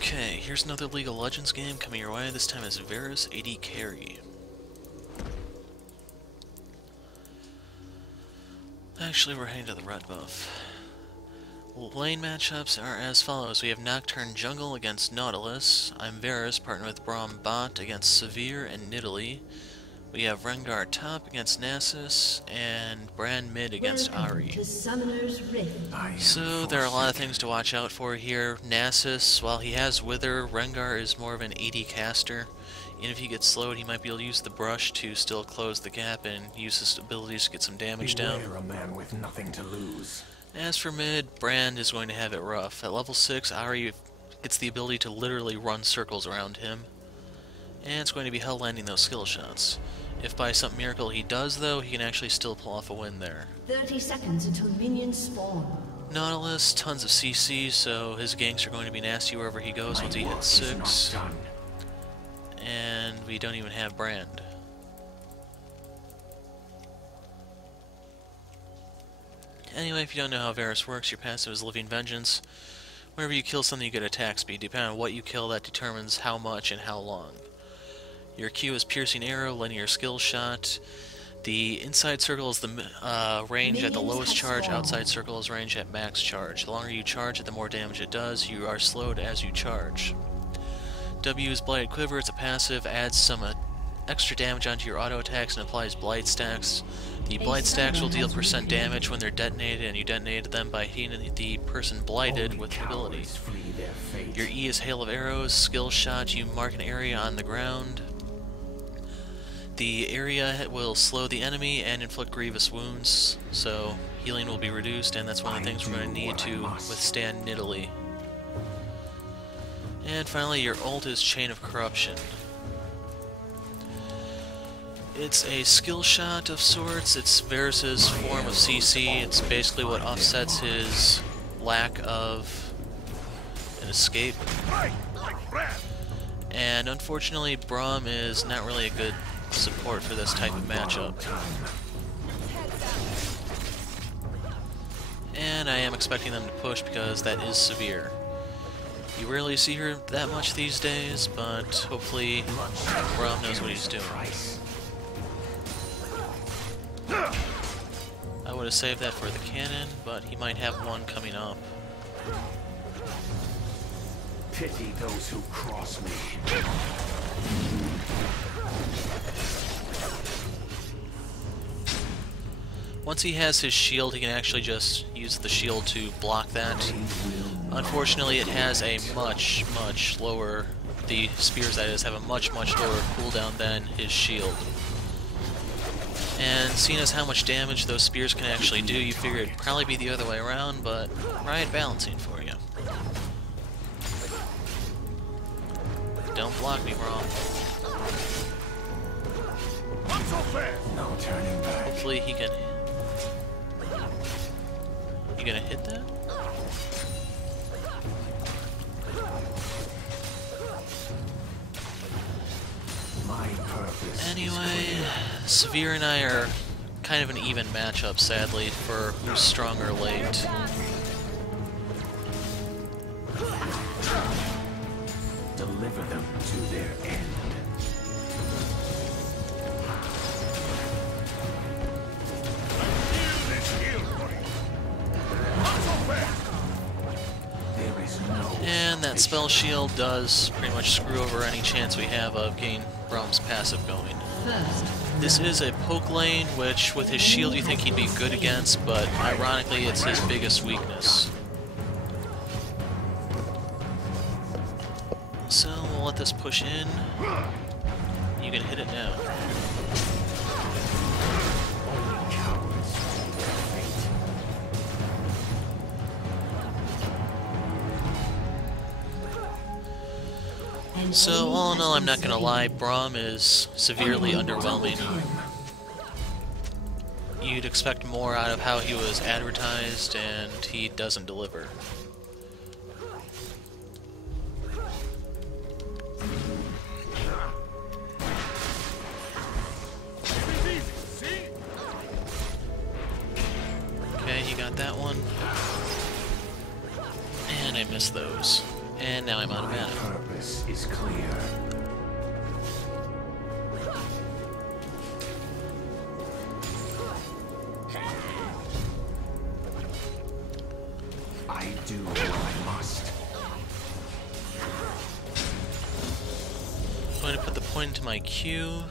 Okay, here's another League of Legends game coming your way. This time is Varus AD Carry. Actually, we're heading to the red buff. Lane matchups are as follows. We have Nocturne Jungle against Nautilus. I'm Varus, partnered with Braum Bot against Sivir and Nidalee. We have Rengar top against Nasus, and Brand mid against Ari. So there are a lot of things to watch out for here. Nasus, while he has Wither, Rengar is more of an AD caster. And if he gets slowed, he might be able to use the brush to still close the gap and use his abilities to get some damage down. A man with nothing to lose. As for mid, Brand is going to have it rough. At level 6, Ari gets the ability to literally run circles around him. And it's going to be hell landing those skill shots. If by some miracle he does, though, he can actually still pull off a win there. 30 seconds until minions spawn. Nautilus, tons of CC, so his ganks are going to be nasty wherever he goes once he hits 6. And we don't even have Brand. Anyway, if you don't know how Varus works, your passive is Living Vengeance. Whenever you kill something, you get attack speed. Depending on what you kill, that determines how much and how long. Your Q is Piercing Arrow, Linear Skill Shot. The inside circle is the range at the lowest charge, outside circle is range at max charge. The longer you charge it, the more damage it does. You are slowed as you charge. W is Blighted Quiver, it's a passive, adds some extra damage onto your auto attacks and applies Blight Stacks. The Blight Stacks will deal % damage when they're detonated, and you detonate them by hitting the person blighted with the ability. Your E is Hail of Arrows, Skill Shot, you mark an area on the ground. The area will slow the enemy and inflict grievous wounds, so healing will be reduced, and that's one of the things we're going to need to withstand Nidalee. And finally, your ult is Chain of Corruption. It's a skill shot of sorts. It's Varus's form of CC. It's basically what offsets his lack of an escape. And unfortunately, Braum is not really a good support for this type of matchup. And I am expecting them to push because that is Sivir. You rarely see her that much these days, but hopefully Braum knows what he's doing. I would have saved that for the cannon, but he might have one coming up. Pity those who cross me. Once he has his shield, he can actually just use the shield to block that. Unfortunately, it has a much lower... The spears, that is, have a much lower cooldown than his shield. And seeing as how much damage those spears can actually do, you figure it'd probably be the other way around, but right balancing for you. Don't block me, Braum. No turning back. Hopefully he can... You gonna hit that? My purpose. Anyway, Sivir and I are kind of an even matchup, sadly, for who's stronger late. Deliver them to their end. And that spell shield does pretty much screw over any chance we have of getting Braum's passive going. This is a poke lane, which with his shield you think he'd be good against, but ironically it's his biggest weakness. So we'll let this push in. You can hit it now. So, all in all, I'm not gonna lie, Braum is severely underwhelming. You'd expect more out of how he was advertised, and he doesn't deliver. Okay, he got that one. And I missed those. And now I'm out of My mana. purpose is clear. I do what I must. I'm going to put the point into my Q.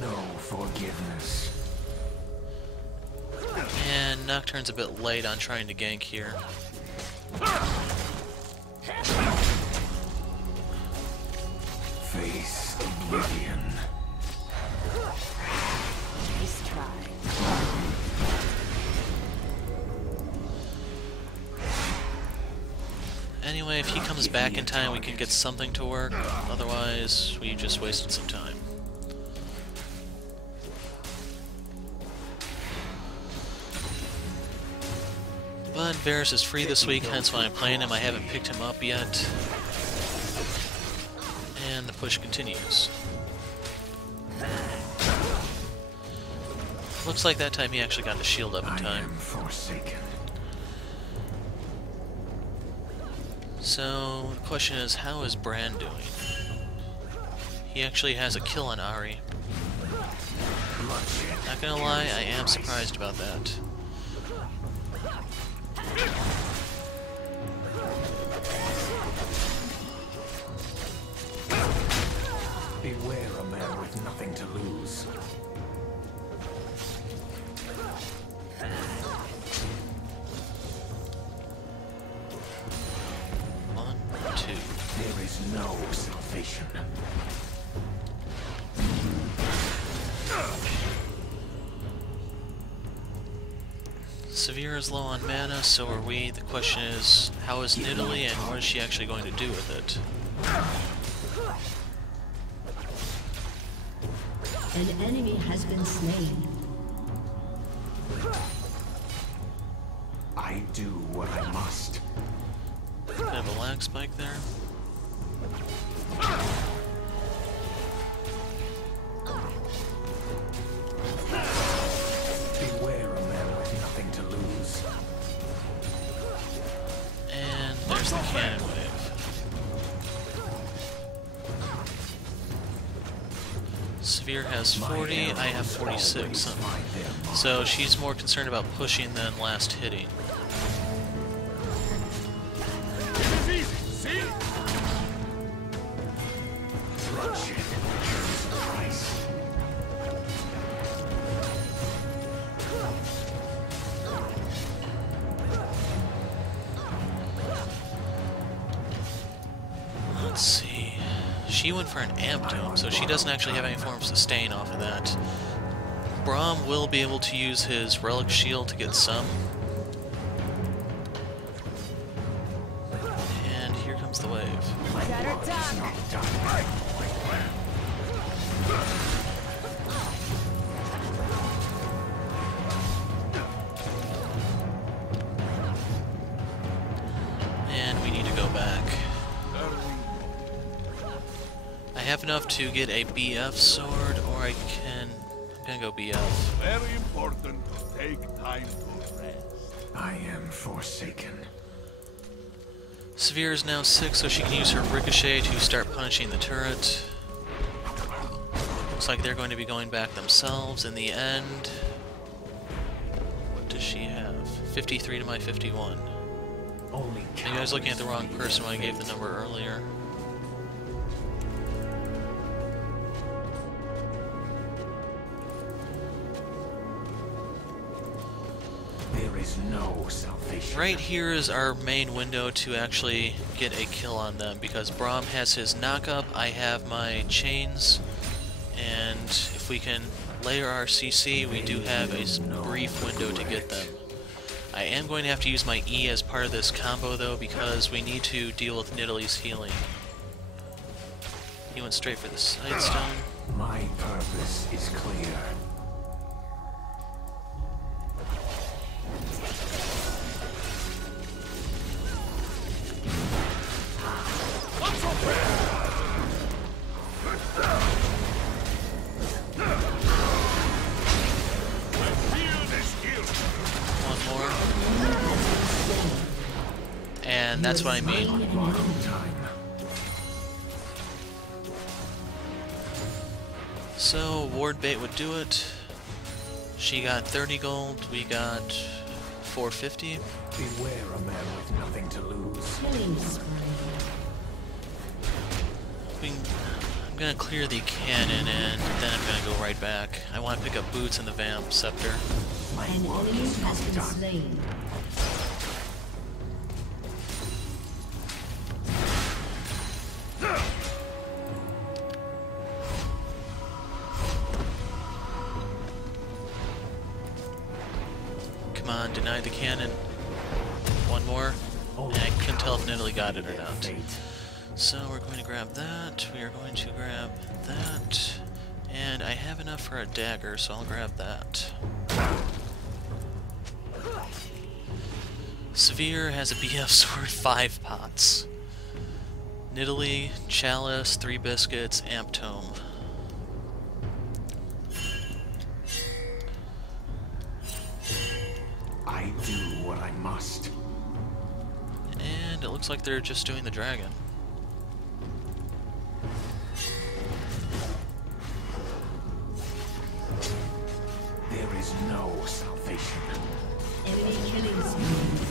No forgiveness. And Nocturne's a bit late on trying to gank here. Face oblivion. Nice try. Anyway, if he comes back in time, we can get something to work. Otherwise, we just wasted some time. But Varus is free this week, hence why I'm playing him. I haven't picked him up yet. And the push continues. Looks like that time he actually got the shield up in I time. am forsaken. So, the question is, how is Bran doing? He actually has a kill on Ahri. Not gonna lie, I am surprised about that. Beware a man with nothing to lose. One, two. There is no salvation. Sivir is low on mana, so are we. The question is, how is Nidalee and what is she actually going to do with it? An enemy has been slain. I do what I must. Bit of a lag spike there. Beware a man with nothing to lose. And there's the cannon wave. Sivir has 40, I have 46. So she's more concerned about pushing than last hitting. Bloodshed carries a price. Let's see. She went for an amp dome, so she doesn't actually have any form of sustain off of that. Braum will be able to use his relic shield to get some. And here comes the wave. And we need to go back. I have enough to get a BF sword, or I'm gonna go BF. Very important to take time to rest. I am forsaken. Sivir is now 6, so she can use her ricochet to start punishing the turret. Looks like they're going to be going back themselves in the end. What does she have? 53 to my 51. Only Maybe I was looking at the wrong person when I gave the number earlier. There is no salvation. Right here is our main window to actually get a kill on them, because Braum has his knock-up, I have my chains, and if we can layer our CC, we do have a brief window to get them. I am going to have to use my E as part of this combo though, because we need to deal with Nidalee's healing. He went straight for the Sightstone. My purpose is clear. One more. And that's what I mean. So, ward bait would do it. She got 30 gold, we got 450. Beware a man with nothing to lose. Killing spree. I'm gonna clear the cannon and then I'm gonna go right back. I want to pick up boots and the vamp scepter. My An work enemy is has not been done. slain. Come on, deny the cannon. One more. And I couldn't tell if Nidalee got it or not. So we're going to grab that. We are going to grab that. And I have enough for a dagger, so I'll grab that. Sivir has a BF sword, 5 pots. Nidalee, chalice, 3 biscuits, amp tome. I do what I must. And it looks like they're just doing the dragon. There is no salvation. Enemy killing spree.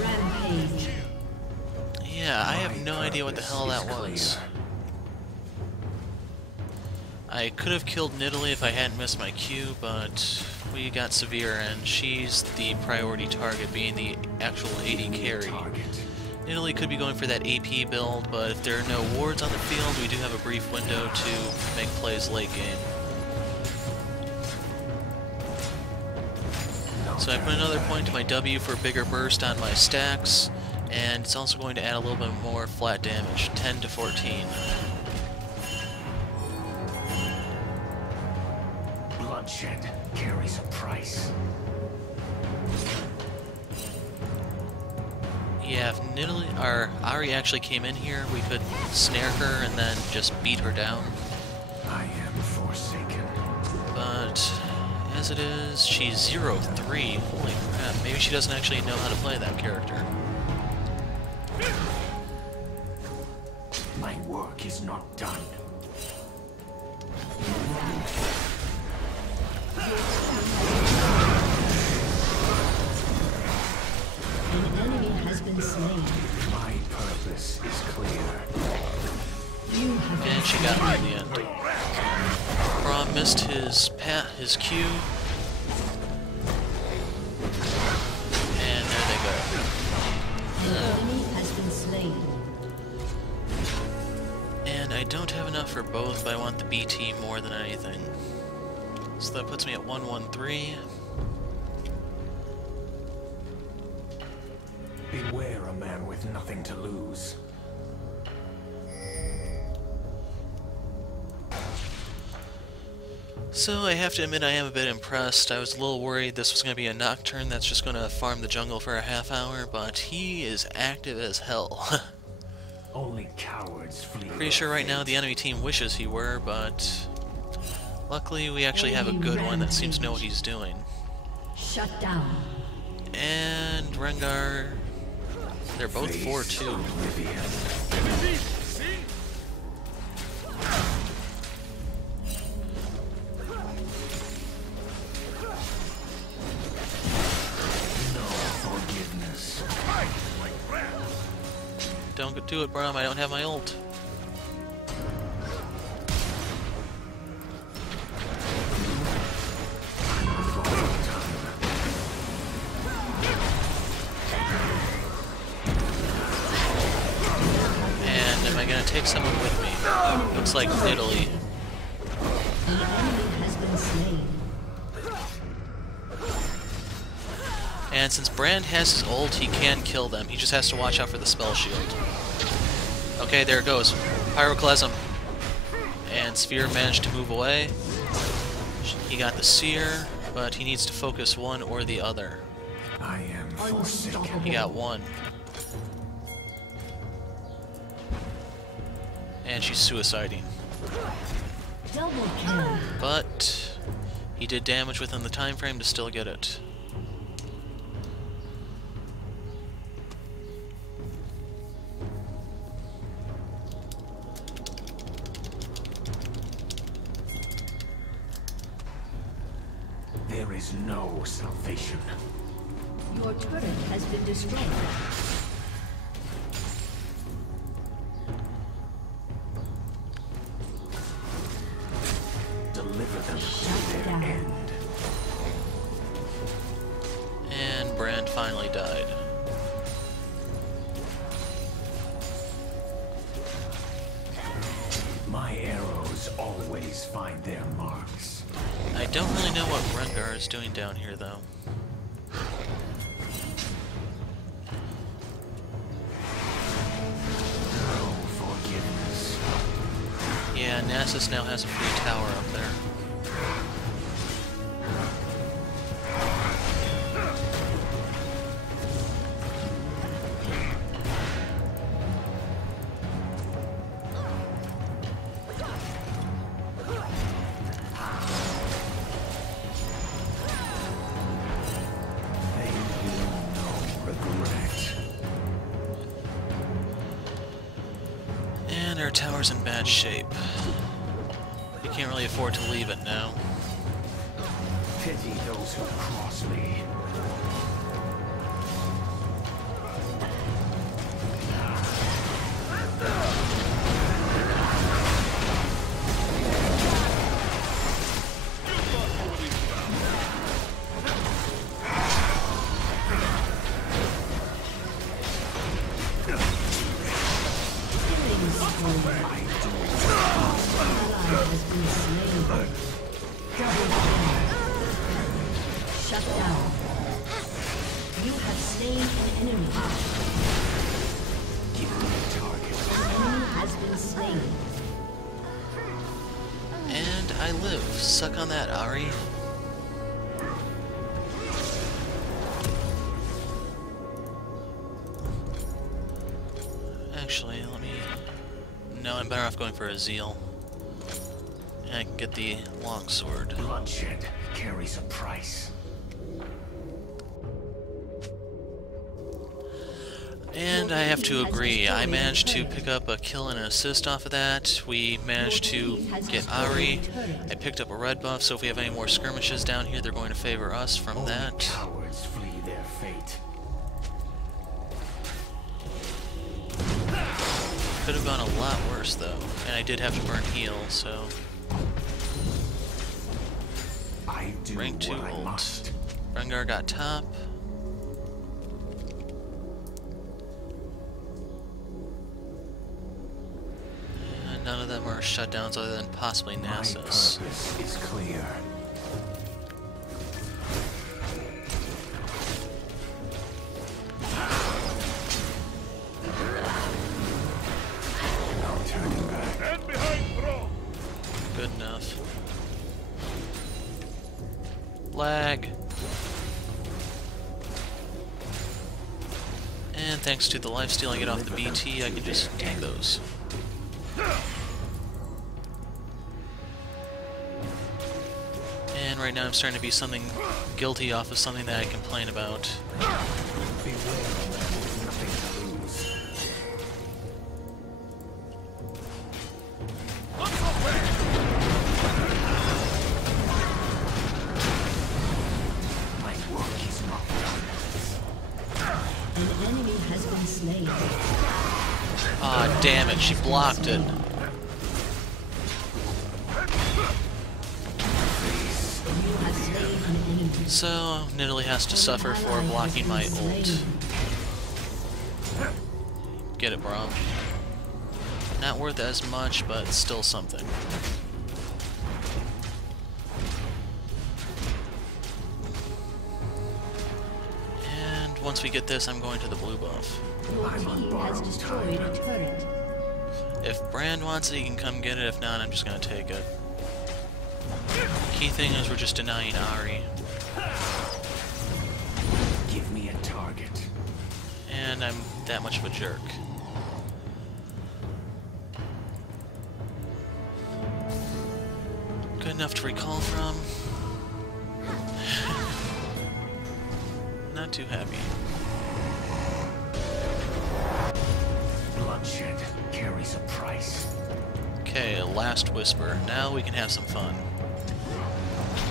Rampage. Yeah, I have no idea what the hell that was. I could have killed Nidalee if I hadn't missed my Q, but we got Sivir, and she's the priority target, being the actual AD carry. Nidalee could be going for that AP build, but if there are no wards on the field, we do have a brief window to make plays late game. So I put another point to my W for a bigger burst on my stacks, and it's also going to add a little bit more flat damage, 10 to 14. Bloodshed carries a price. Yeah, if Nidalee, or Ari actually came in here, we could snare her and then just beat her down. I am forsaken. But as it is, she's 0-3. Holy crap, maybe she doesn't actually know how to play that character. My work is not done. An enemy has been slain. My purpose is clear. You have And she got me in the end. Braum missed his Q. And there they go. an enemy has been slain. And I don't have enough for both, but I want the BT more than anything. So that puts me at 113. Beware a man with nothing to lose. So I have to admit I am a bit impressed. I was a little worried this was going to be a Nocturne that's just going to farm the jungle for a half hour, but he is active as hell. Only cowards flee. Pretty sure right now the enemy team wishes he were, but luckily we actually have a good one that seems to know what he's doing. Shut down. And Rengar, they're both 4-2. Don't do it, Braum, I don't have my ult. And am I gonna take someone with me? Looks like Nidalee. An enemy has been slain. And since Brand has his ult, he can kill them. He just has to watch out for the spell shield. Okay, there it goes. Pyroclasm. And Sivir managed to move away. He got the Seer, but he needs to focus one or the other. I am forsaken. He got one. And she's suiciding. Double kill. But He did damage within the time frame to still get it. There is no salvation. Your turret has been destroyed. Deliver them to their end. And Brand finally died. My arrows always find their marks. I don't really know what Rengar is doing down here, though. No forgiveness. Yeah, Nasus now has a free tower up there. They will know regret. And our tower's in bad shape. You can't really afford to leave it now. Pity those who cross me. Shut down. You have slain an enemy. Give me a target. An enemy has been slain. And I live. Suck on that, Ari. Actually, let me... No, I'm better off going for a Zeal. And I can get the longsword. Bloodshed carries a price. And I have to agree, I managed to pick up a kill and an assist off of that. We managed to get Ari. I picked up a red buff, so if we have any more skirmishes down here, they're going to favor us from Only that. cowards flee their fate. Could have gone a lot worse, though. And I did have to burn heal, so... I do Rank 2 what I ult. must. Rengar got top. And none of them are shutdowns other than possibly My Nasus. purpose is clear. No turning back. Stand behind Braum! Good enough. Lag. And thanks to the lifesteal I get off the BT, I can just take those. And right now I'm starting to be something guilty off of something that I complain about. Beware of them with nothing to lose. My work is not done. An enemy has been slain. Ah, damn it, she blocked it. You have slain an enemy. So, Nidalee has to suffer for blocking my ult. Get it, Braum. Not worth as much, but still something. And once we get this, I'm going to the blue buff. Your I'm on team has borrowed destroyed time. a turret. If Brand wants it, he can come get it. If not, I'm just gonna take it. Key thing is we're just denying Ari. Give me a target. And I'm that much of a jerk. Good enough to recall from. not too happy. Bloodshed carries a price. Okay, a last whisper. Now we can have some fun.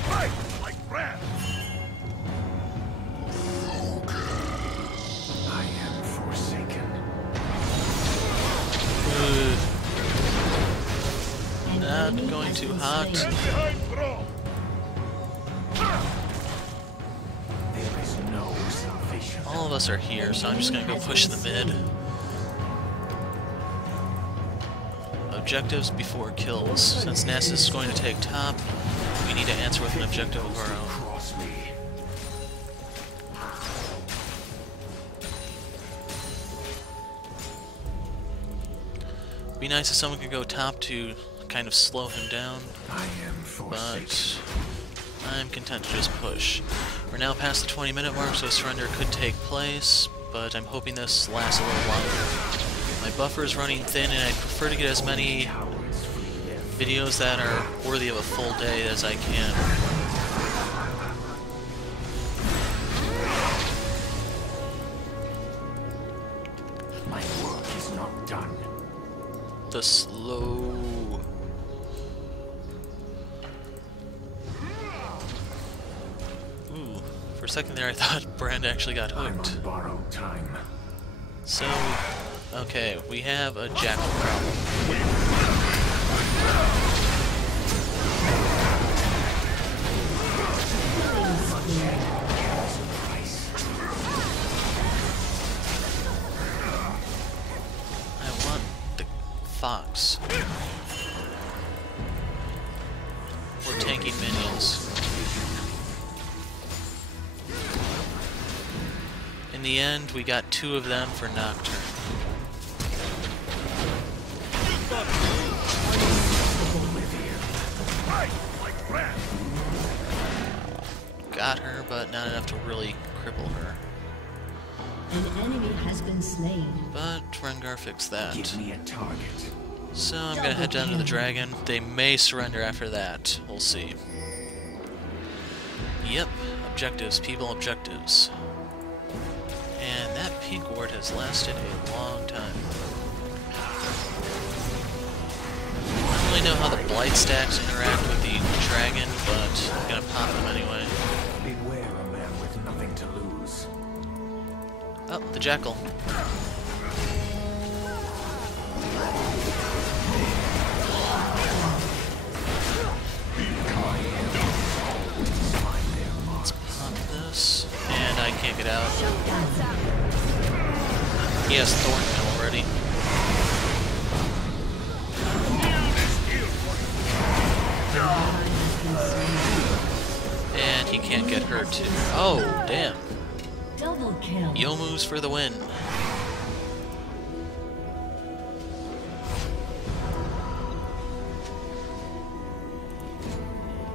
Fight like rats! I am forsaken. Not going too hot. Get behind Braum! There is no salvation. All of us are here, so I'm just gonna go push the mid. Objectives before kills. Since Nasus is going to take top, we need to answer with an objective of our own. Cross me. Be nice if someone could go top to kind of slow him down, I am forsaken. but I'm content to just push. We're now past the 20-minute mark, so surrender could take place, but I'm hoping this lasts a little longer. My buffer is running thin, and I prefer to get as many Cowards flee their videos that are worthy of a full day as I can. My work is not done. The slow... Ooh, for a second there I thought Brand actually got I'm hooked. on borrowed time. So, okay, we have a jackal problem. I want the fox. We're tanking minions. In the end, we got 2 of them for Nocturne. Fight like rats! Got her, but not enough to really cripple her. An enemy has been slain. But Rengar fixed that. Give me a target. So I'm gonna head down to the dragon. They may surrender after that. We'll see. Yep, objectives, people, objectives. And that pink ward has lasted a long time. I don't really know how the blight stacks interact with the dragon, but I'm gonna pop them anyway. Beware a man with nothing to lose. Oh, the jackal. Let's pop this. And I can't get out. He has Thornhill already. And he can't get hurt too. Oh, damn. Double kill. Yomu's for the win.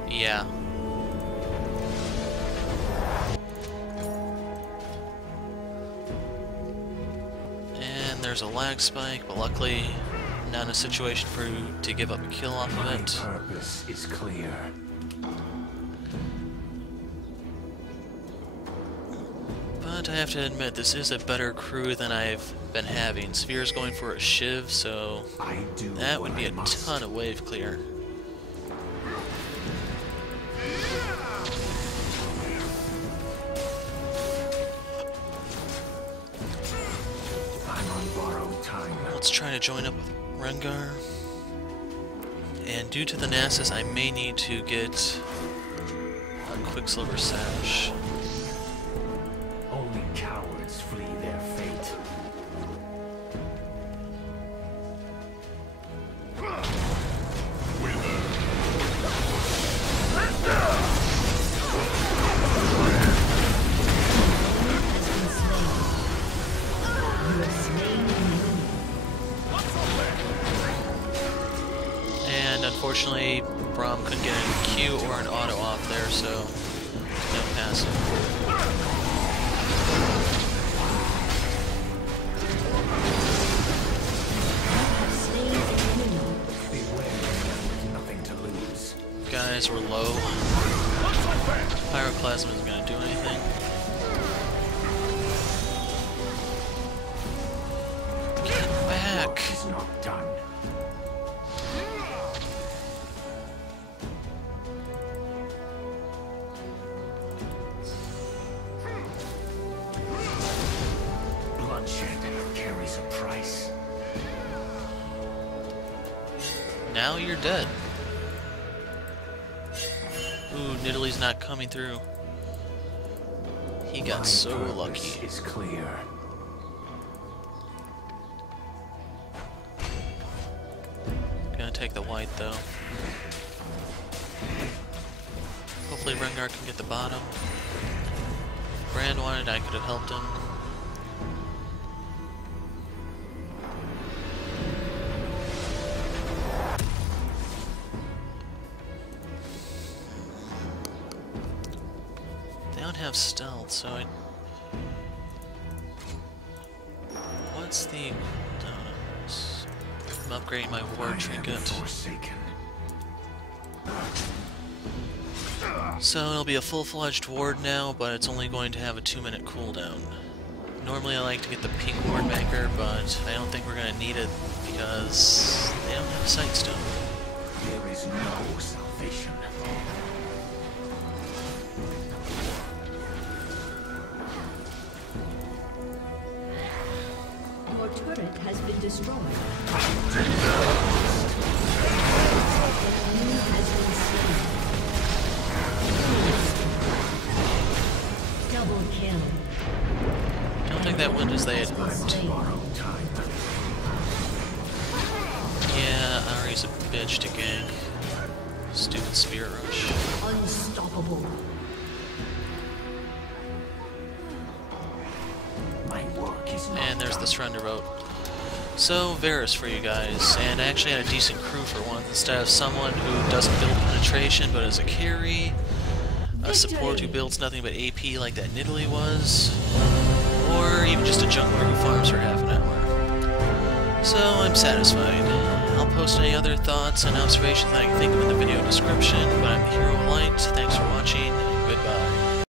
Yeah. And there's a lag spike, but luckily not in a situation for you to give up a kill off of My it. purpose is clear. But I have to admit, this is a better crew than I've been having. Sivir going for a Shiv, so I do that would what be I a must. ton of wave clear. I'm on borrowed time. Let's try to join up with Rengar. And due to the Nasus, I may need to get a Quicksilver Sash. Only cowards flee their fate. And unfortunately, Braum couldn't get a Q or an auto off there, so no passive. Beware a man with nothing to lose. Guys, we're low. Pyroclasm isn't going to do anything. back. work is not done. Bloodshed carries a price. Now you're dead. Ooh, Nidalee's not coming through. He got My so purpose lucky. is clear. Gonna take the white though. Hopefully Rengar can get the bottom. Brand wanted, I could have helped him. They don't have stealth, so I... What's the... I'm upgrading my ward I am trinket. forsaken. So it'll be a full-fledged ward now, but it's only going to have a 2-minute cooldown. Normally I like to get the pink ward maker, but I don't think we're going to need it because they don't have a sight stone. There is no salvation. Your turret has been destroyed. Enemy has been slain. Double kill. I don't think that went as they had Has been hoped. slain. Borrowed time. Yeah, Ari's a bitch to gank. Stupid Spirit Rush. Unstoppable. My work is not And there's done. the surrender vote. So, Varus for you guys, and I actually had a decent crew for once, instead of someone who doesn't build penetration but is a carry, a support who builds nothing but AP like that Nidalee was, or even just a jungler who farms for half an hour. So, I'm satisfied. I'll post any other thoughts and observations that I can think of in the video description, but I'm the Hero of Light, thanks for watching,